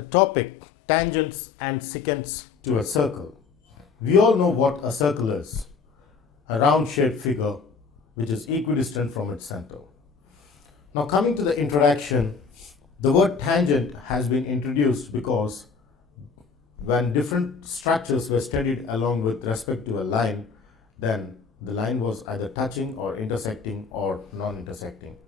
The topic, tangents and secants to a circle. We all know what a circle is, a round shaped figure which is equidistant from its center. Now coming to the introduction, the word tangent has been introduced because when different structures were studied along with respect to a line, then the line was either touching or intersecting or non-intersecting,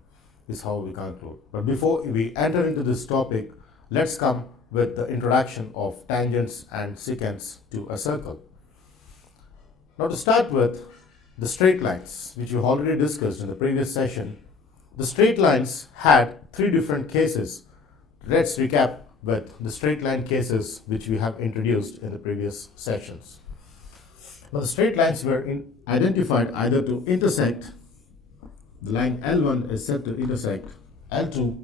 is how we conclude. But before we enter into this topic, let's come with the introduction of tangents and secants to a circle. Now to start with, the straight lines, which we already discussed in the previous session. The straight lines had three different cases. Let's recap with the straight line cases which we have introduced in the previous sessions. Now the straight lines were identified either to intersect, the line L1 is said to intersect L2,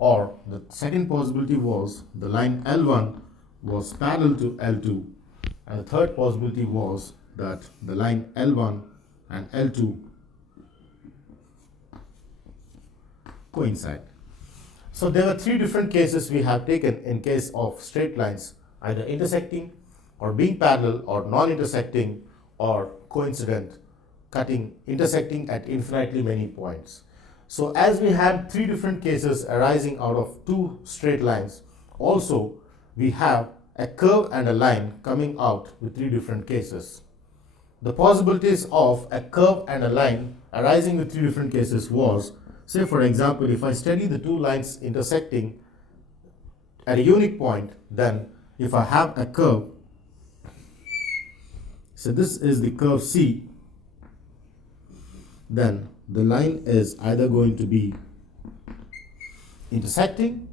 or the second possibility was the line L1 was parallel to L2, and the third possibility was that the line L1 and L2 coincide. So there were three different cases we have taken in case of straight lines, either intersecting or being parallel or non-intersecting or coincident, intersecting at infinitely many points. So as we had three different cases arising out of two straight lines, also we have a curve and a line coming out with three different cases. The possibilities of a curve and a line arising with three different cases was, say for example, if I study the two lines intersecting at a unique point, then if I have a curve, so this is the curve C, then the line is either going to be intersecting.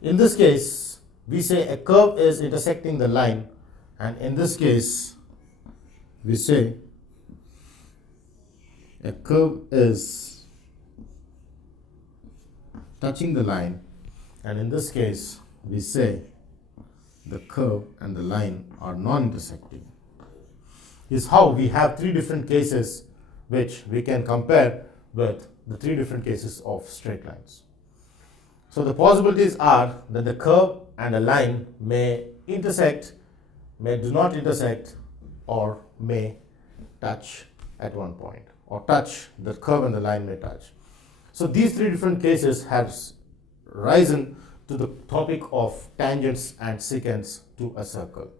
In this case, we say a curve is intersecting the line, and in this case, we say a curve is touching the line, and in this case we say the curve and the line are non-intersecting. Is how we have three different cases which we can compare with the three different cases of straight lines. So the possibilities are that the curve and a line may intersect, may do not intersect, or may touch at one point, or touch, the curve and the line may touch. So these three different cases have risen to the topic of tangents and secants to a circle.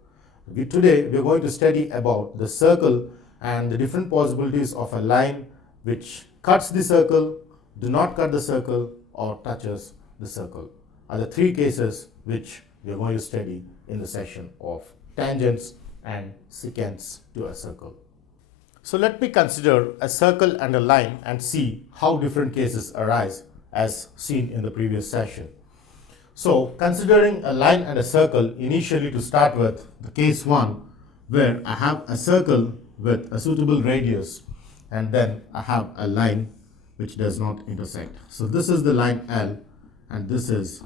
Today we are going to study about the circle and the different possibilities of a line which cuts the circle, do not cut the circle, or touches the circle, are the three cases which we are going to study in the session of tangents and secants to a circle. So let me consider a circle and a line and see how different cases arise as seen in the previous session. So considering a line and a circle, initially to start with, the case 1 where I have a circle with a suitable radius and then I have a line which does not intersect. So this is the line L and this is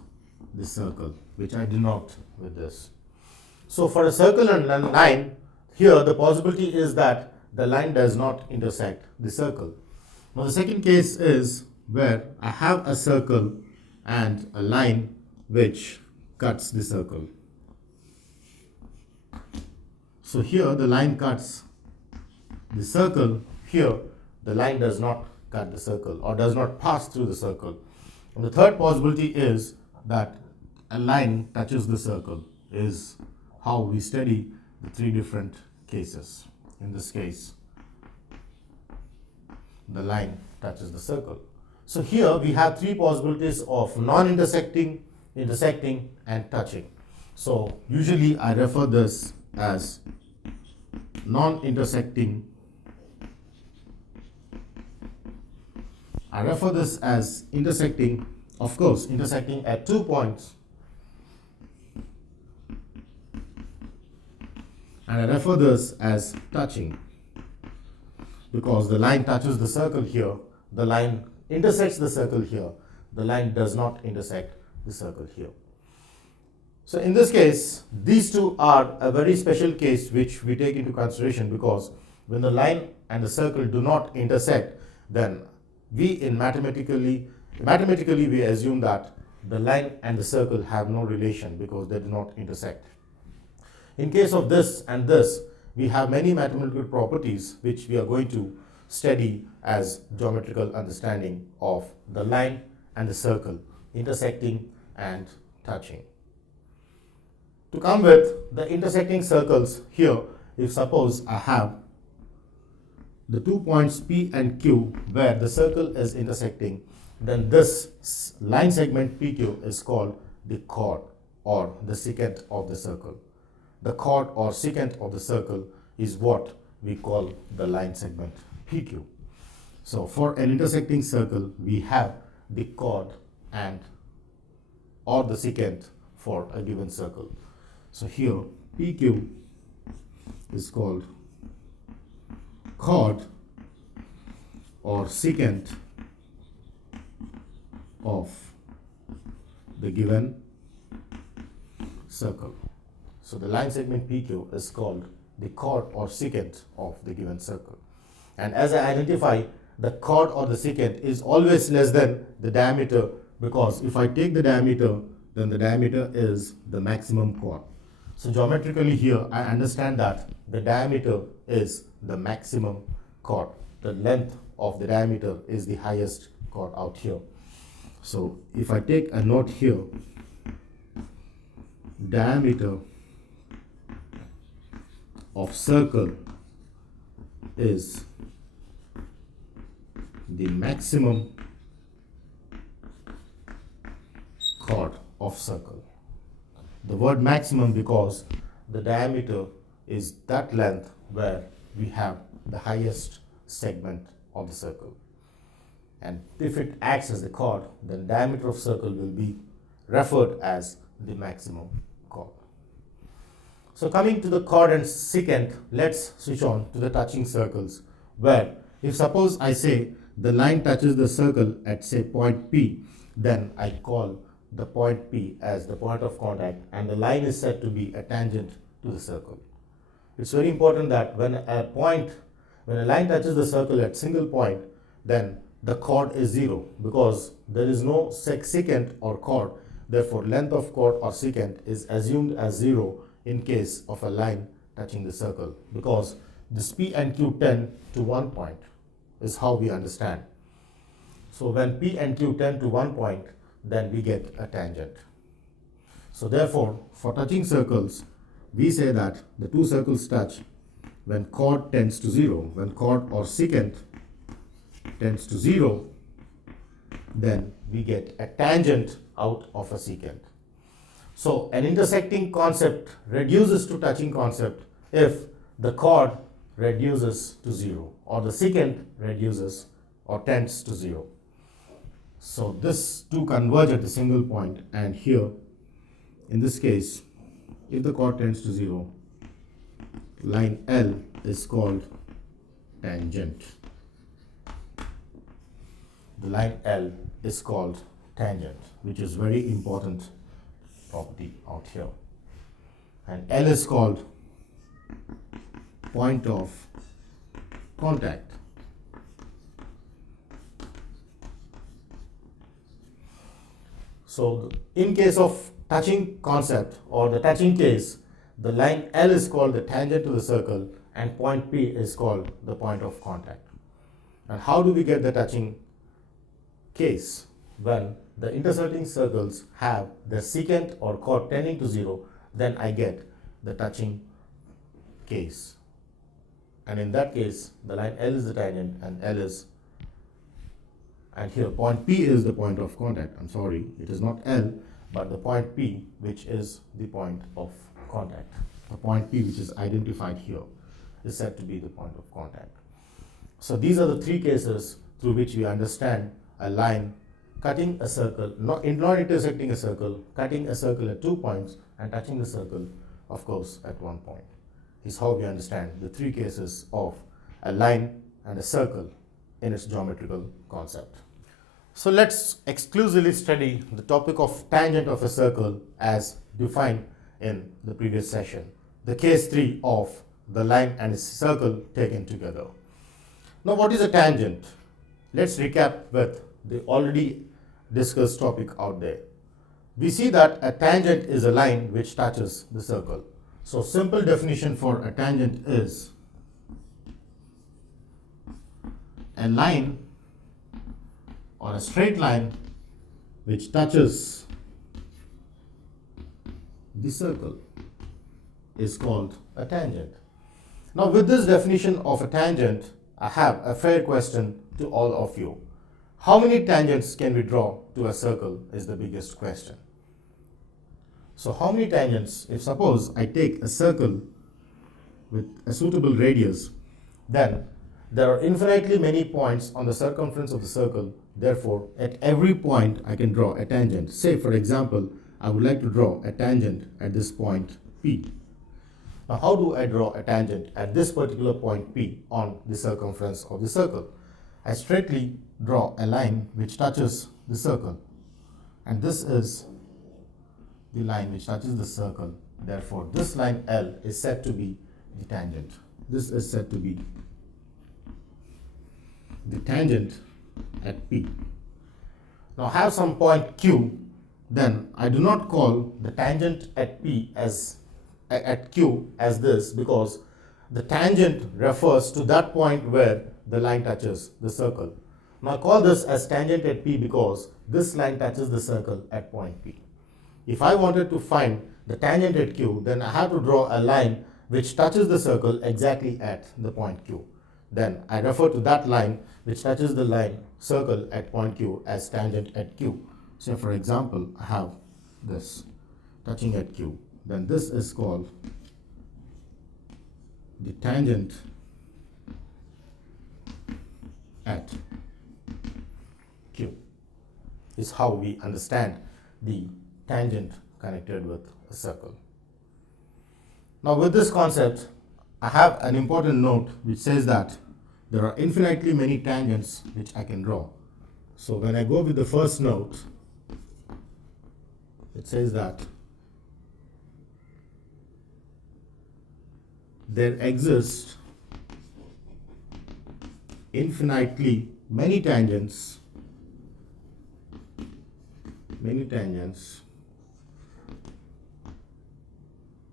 the circle which I denote with this. So for a circle and a line, here the possibility is that the line does not intersect the circle. Now the second case is where I have a circle and a line which cuts the circle. So here the line cuts the circle, here the line does not cut the circle or does not pass through the circle. And the third possibility is that a line touches the circle, is how we study the three different cases. In this case, the line touches the circle. So here we have three possibilities of non-intersecting, intersecting, and touching. So usually I refer this as non-intersecting. I refer this as intersecting, of course, intersecting at 2 points. And I refer this as touching because the line touches the circle here, the line intersects the circle here, the line does not intersect the circle here. So in this case, these two are a very special case which we take into consideration because when the line and the circle do not intersect, then we mathematically we assume that the line and the circle have no relation because they do not intersect. In case of this and this, we have many mathematical properties which we are going to study as geometrical understanding of the line and the circle intersecting and touching. To come with the intersecting circles here, if suppose I have the 2 points P and Q where the circle is intersecting, then this line segment PQ is called the chord or the secant of the circle. The chord or secant of the circle is what we call the line segment PQ. So for an intersecting circle, we have the chord and or the secant for a given circle. So here PQ is called chord or secant of the given circle. So the line segment PQ is called the chord or secant of the given circle. And as I identify, the chord or the secant is always less than the diameter, because if I take the diameter, then the diameter is the maximum chord. So geometrically here, I understand that the diameter is the maximum chord. The length of the diameter is the highest chord out here. So if I take a note here, diameter of circle is the maximum chord of circle. The word maximum because the diameter is that length where we have the highest segment of the circle. And if it acts as the chord, then diameter of circle will be referred as the maximum chord. So coming to the chord and secant, let's switch on to the touching circles, where if suppose I say the line touches the circle at say point P, then I call the point P as the point of contact, and the line is said to be a tangent to the circle. It's very important that when a line touches the circle at single point, then the chord is 0 because there is no secant or chord. Therefore, length of chord or secant is assumed as 0 in case of a line touching the circle, because this P and Q tend to one point is how we understand. So when P and Q tend to one point, then we get a tangent. So therefore, for touching circles, we say that the two circles touch when chord tends to 0. When chord or secant tends to 0, then we get a tangent out of a secant. So an intersecting concept reduces to touching concept if the chord reduces to 0 or the secant reduces or tends to 0. So this two converge at the single point, and here in this case, if the chord tends to 0, line L is called tangent. The line L is called tangent, which is very important property out here. And L is called point of contact. So in case of touching concept or the touching case, the line L is called the tangent to the circle and point P is called the point of contact. And how do we get the touching case? When the intersecting circles have the secant or chord tending to 0, then I get the touching case. And in that case, the line L is the tangent and here point P is the point of contact. I'm sorry, it is not L, but the point P, which is the point of contact. The point P, which is identified here, is said to be the point of contact. So these are the three cases through which we understand a line cutting a circle, not intersecting a circle, cutting a circle at 2 points and touching the circle, of course, at 1 point. Is how we understand the three cases of a line and a circle in its geometrical concept. So let's exclusively study the topic of tangent of a circle as defined in the previous session, the case 3 of the line and its circle taken together. Now what is a tangent? Let's recap with the already discussed topic out there. we see that a tangent is a line which touches the circle. So simple definition for a tangent is a line or a straight line which touches the circle is called a tangent. Now with this definition of a tangent, I have a fair question to all of you. How many tangents can we draw to a circle is the biggest question. So how many tangents, if suppose I take a circle with a suitable radius, then there are infinitely many points on the circumference of the circle. Therefore, at every point I can draw a tangent. Say for example, I would like to draw a tangent at this point P. Now how do I draw a tangent at this particular point P on the circumference of the circle? I straightly draw a line which touches the circle, and this is the line which touches the circle. Therefore, this line L is said to be the tangent. This is said to be the tangent at P. Now have some point Q, then I do not call the tangent at P as at Q as this, because the tangent refers to that point where the line touches the circle. Now I call this as tangent at P because this line touches the circle at point P. If I wanted to find the tangent at Q, then I have to draw a line which touches the circle exactly at the point Q. Then I refer to that line which touches the line circle at point Q as tangent at Q. So for example, I have this touching at Q. Then this is called the tangent at Q. Is how we understand the tangent connected with a circle. Now with this concept, I have an important note which says that there are infinitely many tangents which I can draw. So when I go with the first note, it says that there exist infinitely many tangents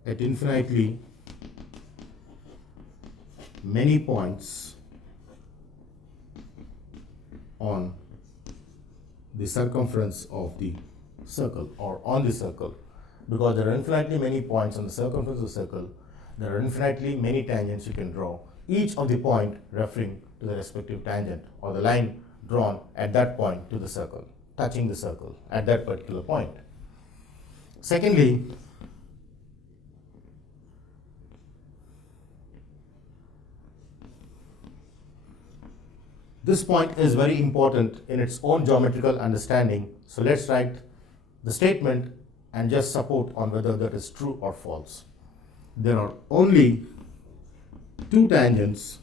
at infinitely many points on the circumference of the circle or on the circle. Because there are infinitely many points on the circumference of the circle, there are infinitely many tangents you can draw, each of the point referring to the respective tangent or the line drawn at that point to the circle, touching the circle at that particular point. Secondly, this point is very important in its own geometrical understanding. So let's write the statement and just support on whether that is true or false. There are only two tangents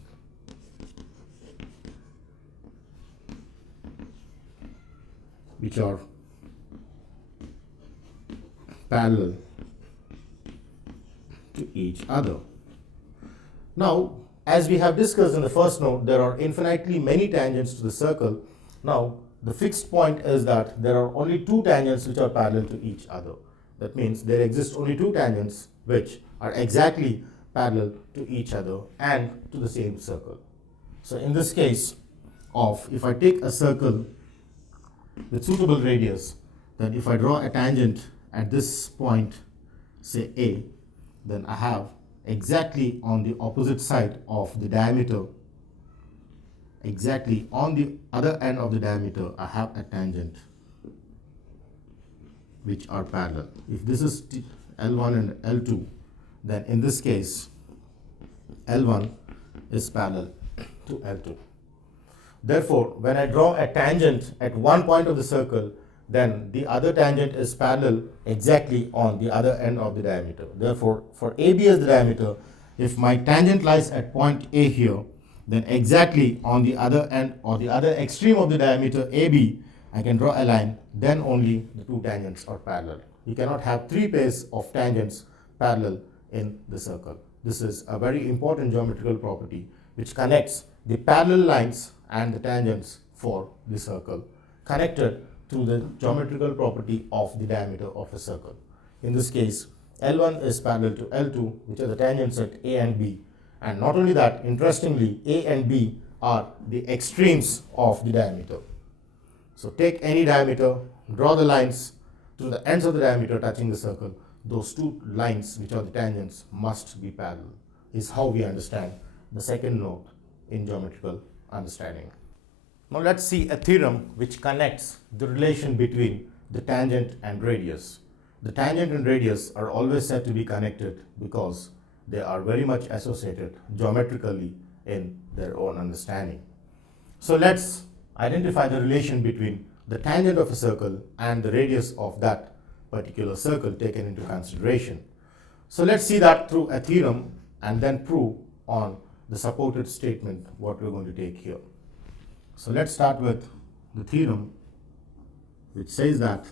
which are parallel to each other. Now, as we have discussed in the first note, there are infinitely many tangents to the circle. Now, the fixed point is that there are only two tangents which are parallel to each other. That means there exist only two tangents which are exactly parallel to each other and to the same circle. So in this case of, if I take a circle with suitable radius, then if I draw a tangent at this point, say A, then I have exactly on the opposite side of the diameter, exactly on the other end of the diameter, I have a tangent which are parallel. If this is L1 and L2, then in this case L1 is parallel to L2. Therefore, when I draw a tangent at one point of the circle, then the other tangent is parallel exactly on the other end of the diameter. Therefore, for AB as the diameter, if my tangent lies at point A here, then exactly on the other end or the other extreme of the diameter AB, I can draw a line, then only the two tangents are parallel. You cannot have three pairs of tangents parallel in the circle. This is a very important geometrical property which connects the parallel lines and the tangents for the circle connected through the geometrical property of the diameter of a circle. In this case, L1 is parallel to L2, which are the tangents at A and B. And not only that, interestingly, A and B are the extremes of the diameter. So take any diameter, draw the lines to the ends of the diameter touching the circle. Those two lines, which are the tangents, must be parallel, is how we understand the second note in geometrical understanding. Now let's see a theorem which connects the relation between the tangent and radius. The tangent and radius are always said to be connected because they are very much associated geometrically in their own understanding. So let's identify the relation between the tangent of a circle and the radius of that particular circle taken into consideration. So let's see that through a theorem and then prove on the supported statement what we're going to take here. So let's start with the theorem which says that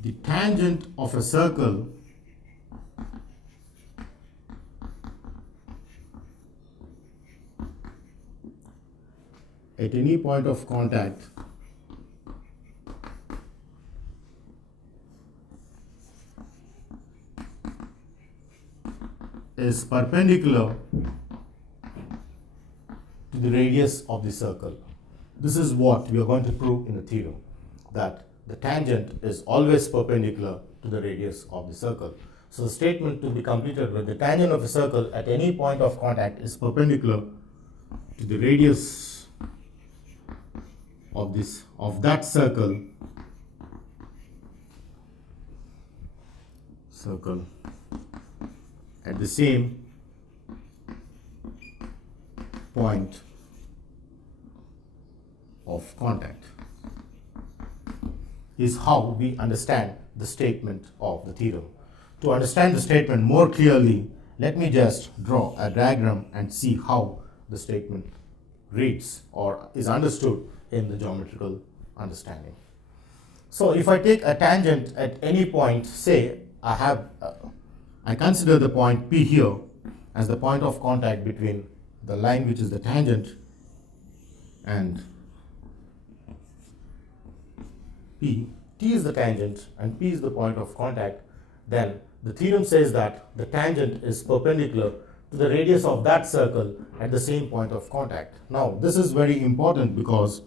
the tangent of a circle at any point of contact is perpendicular to the radius of the circle. This is what we are going to prove in the theorem, that the tangent is always perpendicular to the radius of the circle. So the statement to be completed with the tangent of a circle at any point of contact is perpendicular to the radius of that circle at the same point of contact, is how we understand the statement of the theorem. To understand the statement more clearly, let me just draw a diagram and see how the statement reads or is understood in the geometrical understanding. So if I take a tangent at any point, say I consider the point P here as the point of contact between the line which is the tangent and P. T is the tangent and P is the point of contact. Then the theorem says that the tangent is perpendicular to the radius of that circle at the same point of contact. Now this is very important because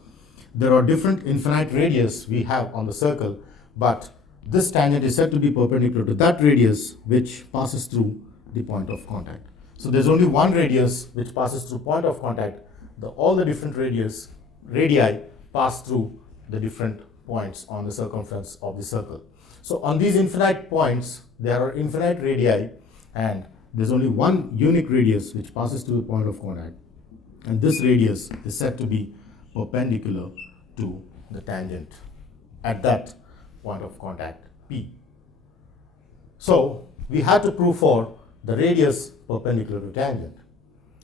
there are different infinite radius we have on the circle, but this tangent is said to be perpendicular to that radius which passes through the point of contact. So there's only one radius which passes through point of contact. All the different radii pass through the different points on the circumference of the circle. So on these infinite points, there are infinite radii, and there's only one unique radius which passes through the point of contact. And this radius is said to be perpendicular to the tangent at that point of contact P. So we had to prove for the radius perpendicular to tangent.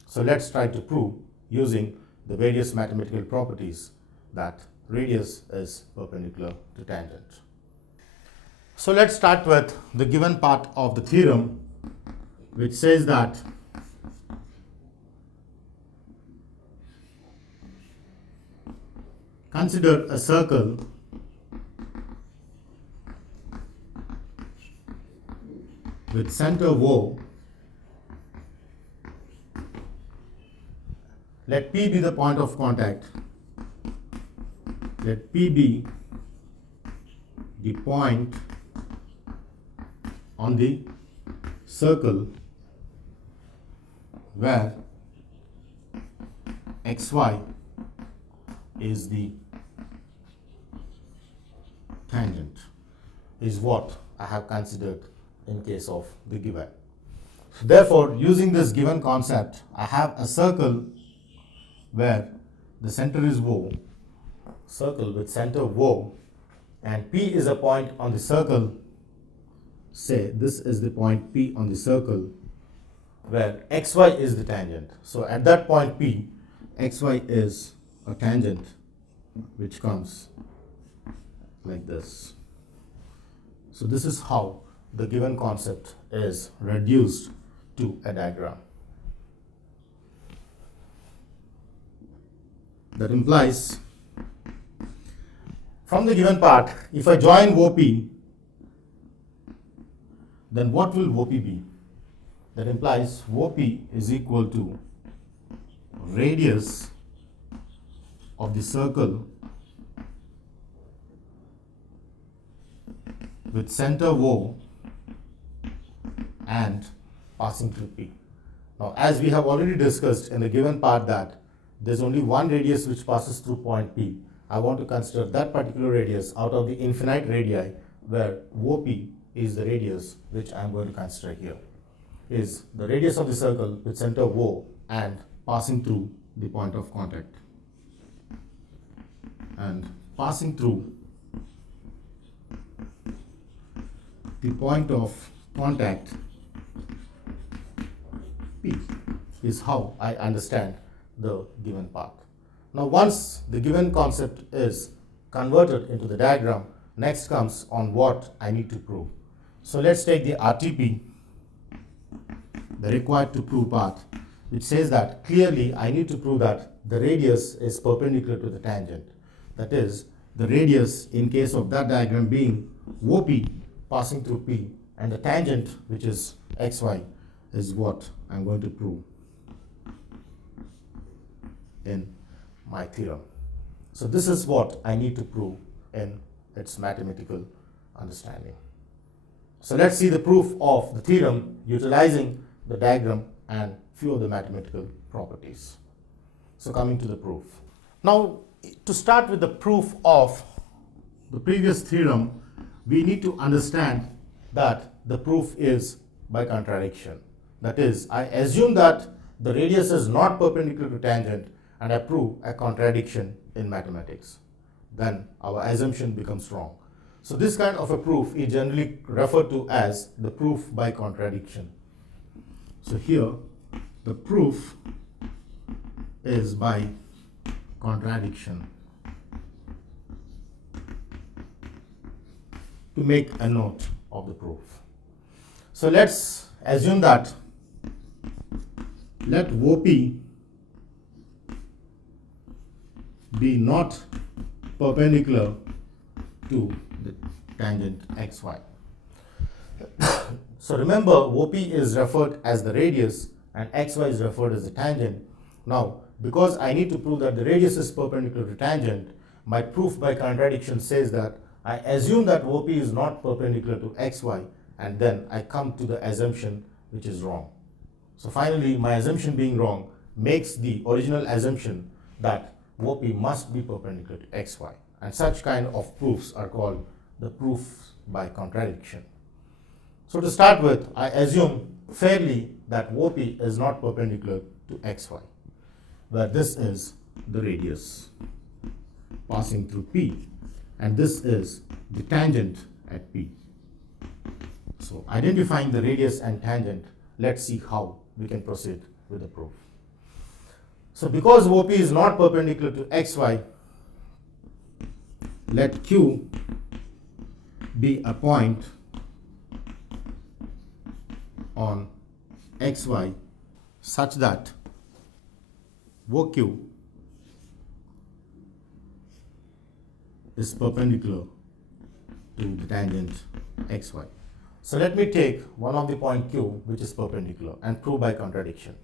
So let's try to prove using the various mathematical properties that radius is perpendicular to tangent. So let's start with the given part of the theorem which says that consider a circle with center O. Let P be the point of contact. Let P be the point on the circle where xy is the tangent, is what I have considered in case of the given. Therefore, using this given concept, I have a circle where the center is O, circle with center O, and P is a point on the circle. Say this is the point P on the circle where xy is the tangent. So at that point P, xy is a tangent which comes like this. So this is how the given concept is reduced to a diagram. That implies from the given part, if I join OP, then what will OP be? That implies OP is equal to radius of the circle with center O and passing through P. Now, as we have already discussed in the given part that there's only one radius which passes through point P, I want to consider that particular radius out of the infinite radii where OP is the radius which I am going to consider here. Is the radius of the circle with center O and passing through the point of contact. And passing through the point of contact P is how I understand the given path. Now, once the given concept is converted into the diagram, next comes on what I need to prove. So let's take the RTP, the required to prove path, which says that clearly I need to prove that the radius is perpendicular to the tangent. That is, the radius in case of that diagram being OP passing through P, and the tangent, which is xy, is what I'm going to prove in my theorem. So this is what I need to prove in its mathematical understanding. So let's see the proof of the theorem utilizing the diagram and few of the mathematical properties. So coming to the proof. Now, to start with the proof of the previous theorem, we need to understand that the proof is by contradiction. That is, I assume that the radius is not perpendicular to tangent and I prove a contradiction in mathematics. Then our assumption becomes wrong. So this kind of a proof is generally referred to as the proof by contradiction. So here the proof is by contradiction. To make a note of the proof. So let's assume that let OP be not perpendicular to the tangent xy. So remember, OP is referred as the radius and xy is referred as the tangent. Now, because I need to prove that the radius is perpendicular to tangent, my proof by contradiction says that I assume that OP is not perpendicular to xy, and then I come to the assumption which is wrong. So finally, my assumption being wrong makes the original assumption that OP must be perpendicular to xy. And such kind of proofs are called the proofs by contradiction. So to start with, I assume fairly that OP is not perpendicular to xy, where this is the radius passing through P, and this is the tangent at P. So identifying the radius and tangent, let's see how we can proceed with the proof. So because OP is not perpendicular to xy, let Q be a point on xy such that OQ is perpendicular to the tangent xy. So let me take one of the point Q which is perpendicular and prove by contradiction.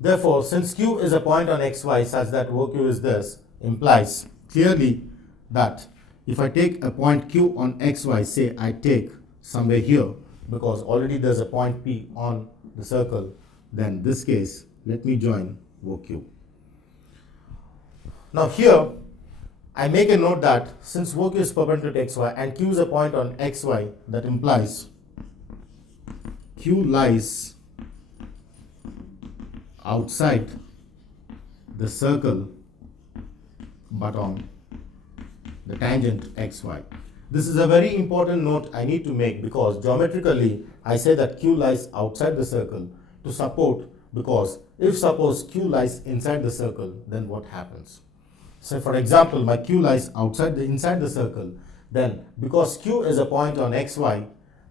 Therefore, since Q is a point on xy such that OQ is this, implies clearly that if I take a point Q on xy, say I take somewhere here, because already there's a point P on the circle, then in this case, let me join OQ. Now here, I make a note that since OQ is perpendicular to xy and Q is a point on xy, that implies Q lies outside the circle but on the tangent xy. This is a very important note I need to make because geometrically I say that Q lies outside the circle to support, because if suppose Q lies inside the circle, then what happens? So for example, my Q lies inside the circle, then because Q is a point on xy,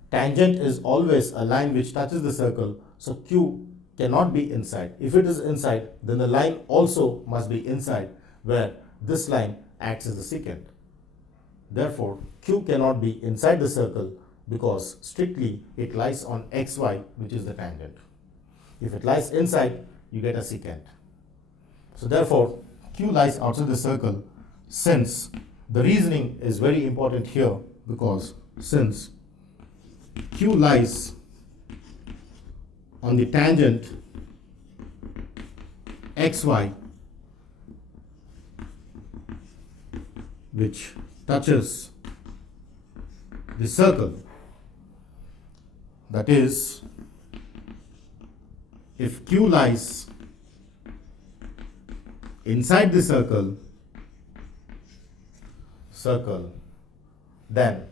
tangent is always a line which touches the circle, so Q cannot be inside. If it is inside, then the line also must be inside. where this line acts as the secant. Therefore, Q cannot be inside the circle because strictly it lies on xy, which is the tangent. If it lies inside, you get a secant. So therefore, Q lies outside the circle, since the reasoning is very important here, because since Q lies on the tangent xy, which touches the circle, that is, if Q lies inside the circle, then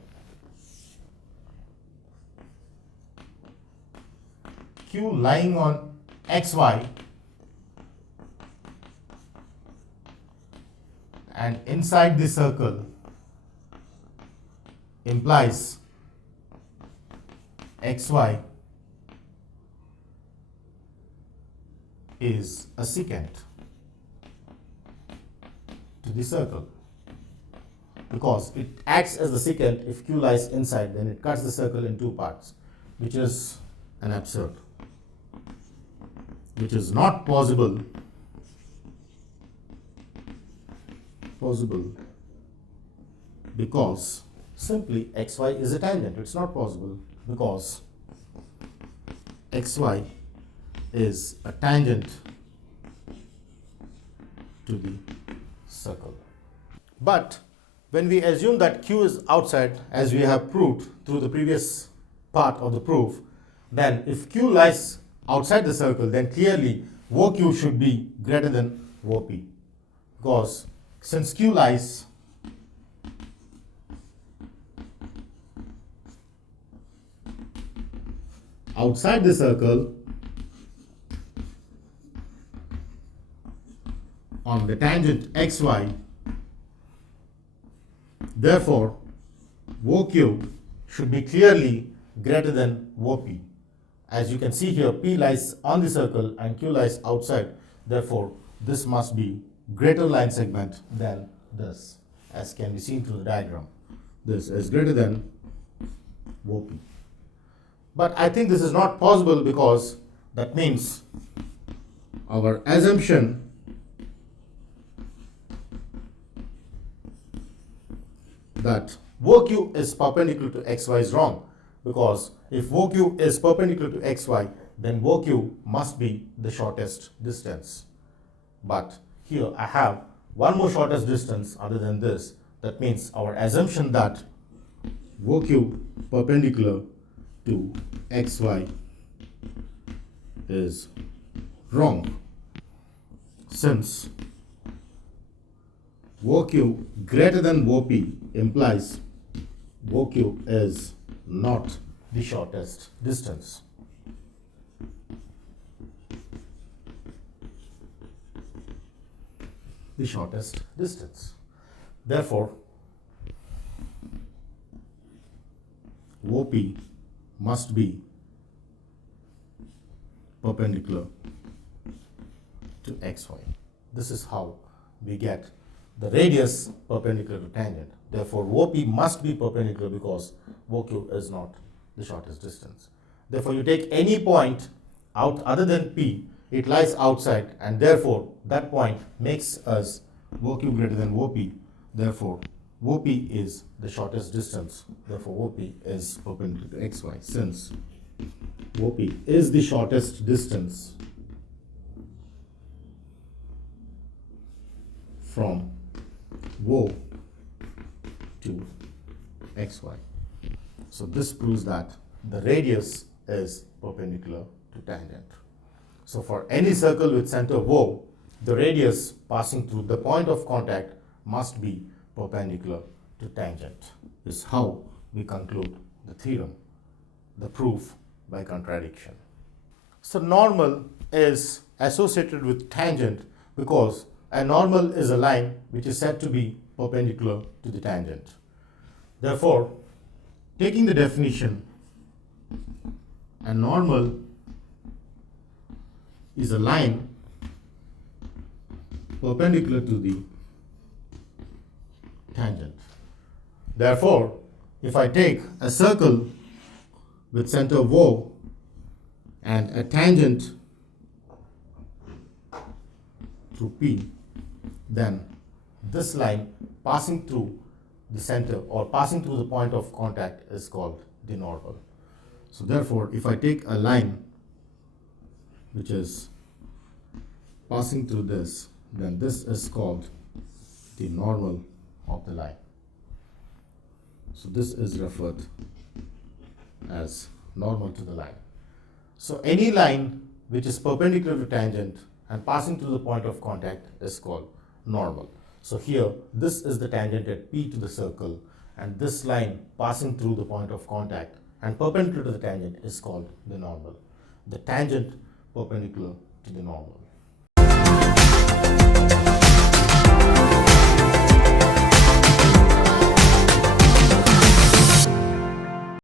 Q lying on xy and inside the circle implies xy is a secant to the circle, because it acts as the secant. If Q lies inside, then it cuts the circle in two parts, which is an absurd, which is not possible because simply xy is a tangent. It's not possible because xy is a tangent to the circle. But when we assume that Q is outside, as we have proved through the previous part of the proof, then if Q lies outside the circle, then clearly OQ should be greater than OP, because since Q lies outside the circle on the tangent xy, therefore OQ should be clearly greater than OP. As you can see here, P lies on the circle and Q lies outside, therefore this must be greater line segment than this, as can be seen through the diagram. This is greater than OP. But I think this is not possible, because that means our assumption that OQ is perpendicular to xy is wrong, because if OQ is perpendicular to xy, then OQ must be the shortest distance. But here I have one more shortest distance other than this. That means our assumption that OQ perpendicular to xy is wrong, since OQ greater than OP implies OQ is not the shortest distance. The shortest distance. Therefore, OP must be perpendicular to xy. This is how we get the radius perpendicular to tangent. Therefore, OP must be perpendicular, because OQ is not the shortest distance. Therefore, you take any point out other than P, it lies outside, and therefore that point makes us OQ greater than OP. Therefore, OP is the shortest distance. Therefore, OP is perpendicular to xy. Since OP is the shortest distance from O to xy. So this proves that the radius is perpendicular to tangent. So for any circle with center O, the radius passing through the point of contact must be perpendicular to tangent. This is how we conclude the theorem, the proof by contradiction. So normal is associated with tangent because a normal is a line which is said to be perpendicular to the tangent. Therefore, taking the definition, a normal is a line perpendicular to the tangent. Therefore, if I take a circle with center O and a tangent through P, then this line passing through the center or passing through the point of contact is called the normal. So therefore, if I take a line which is passing through this, then this is called the normal of the line. So this is referred as normal to the line. So any line which is perpendicular to tangent and passing through the point of contact is called normal. So here, this is the tangent at P to the circle, and this line passing through the point of contact and perpendicular to the tangent is called the normal. The tangent perpendicular to the normal.